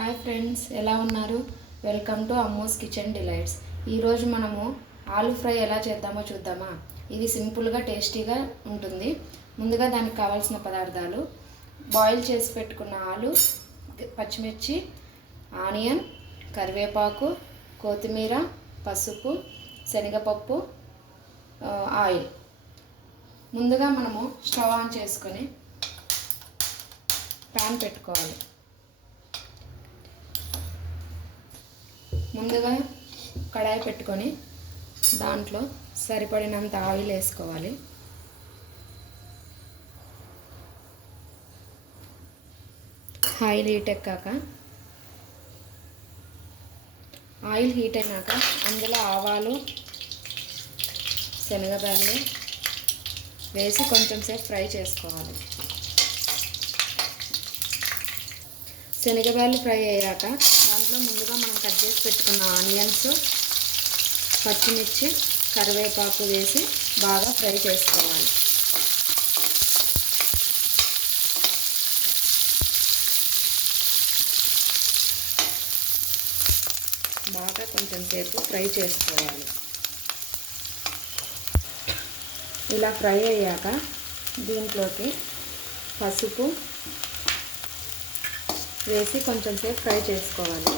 Hi friends ఎలా ఉన్నారు? Welcome to Ammu's kitchen delights. ఈరోజు మనము ఆలు ఫ్రై ఎలా చేద్దామో చూద్దామా? ఇది సింపుల్గా టేస్టీగా ఉంటుంది. ముందుగా దానికి కావాల్సిన పదార్థాలు. బాయిల్ చేసి పెట్టుకున్న ఆలు పచ్చిమిర్చి ఆనియన్ కరివేపాకు కొత్తిమీర పసుపు శనగపప్పు ఆయిల్. ముందుగా మనము స్టవ్ ఆన్ చేసుకొని ప్యాన్ పెట్టుకోవాలి. ముందుగా కడాయి పెట్టుకొని దాంట్లో సరిపడినంత ఆయిల్ వేసుకోవాలి. ఆయిల్ హీట్ ఎక్కాక ఆయిల్ హీట్ అయినాక అందులో ఆవాలు శనగదాలు వేసి కొంచెం సేపు ఫ్రై చేసుకోవాలి. శనగబాలు ఫ్రై అయ్యాక దాంట్లో ముందుగా కట్ చేసి పెట్టుకున్న ఆనియన్స్ పచ్చిమిర్చి కరివేపాకు వేసి బాగా ఫ్రై చేసుకోవాలి. బాగా కొంచెం సేపు ఫ్రై చేసుకోవాలి. ఇలా ఫ్రై అయ్యాక దీంట్లోకి పసుపు వేసి కొంచెం సేపు ఫ్రై చేసుకోవాలి.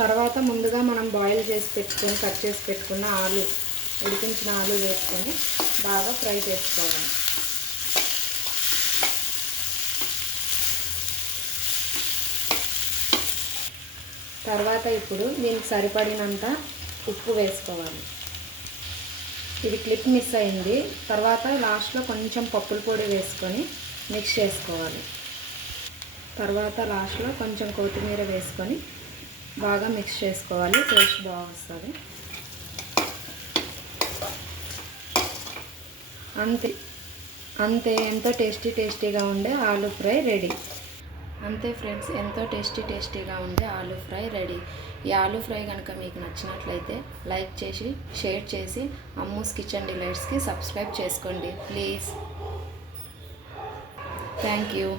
తర్వాత ముందుగా మనం బాయిల్ చేసి పెట్టుకొని కట్ చేసి పెట్టుకున్న ఆలు ఉడికించిన ఆలు వేసుకొని బాగా ఫ్రై చేసుకోవాలి. తర్వాత ఇప్పుడు దీనికి సరిపడినంత ఉప్పు వేసుకోవాలి. ఇది క్లిప్ మిస్ అయింది. తర్వాత లాస్ట్లో కొంచెం పప్పుల పొడి వేసుకొని మిక్స్ చేసుకోవాలి. తర్వాత లాస్ట్లో కొంచెం కొత్తిమీర వేసుకొని బాగా మిక్స్ చేసుకోవాలి టేస్ట్ బాగా వస్తుంది. అంతే అంతే ఎంతో టేస్టీ టేస్టీగా ఉండే ఆలు ఫ్రై రెడీ. అంతే ఫ్రెండ్స్ ఎంతో టేస్టీ టేస్టీగా ఉండే ఆలు ఫ్రై రెడీ. ఈ ఆలూ ఫ్రై కనుక మీకు నచ్చినట్లయితే లైక్ చేసి షేర్ చేసి అమ్మూస్ కిచెన్ డిలైట్స్కి సబ్స్క్రైబ్ చేసుకోండి. ప్లీజ్. Thank you.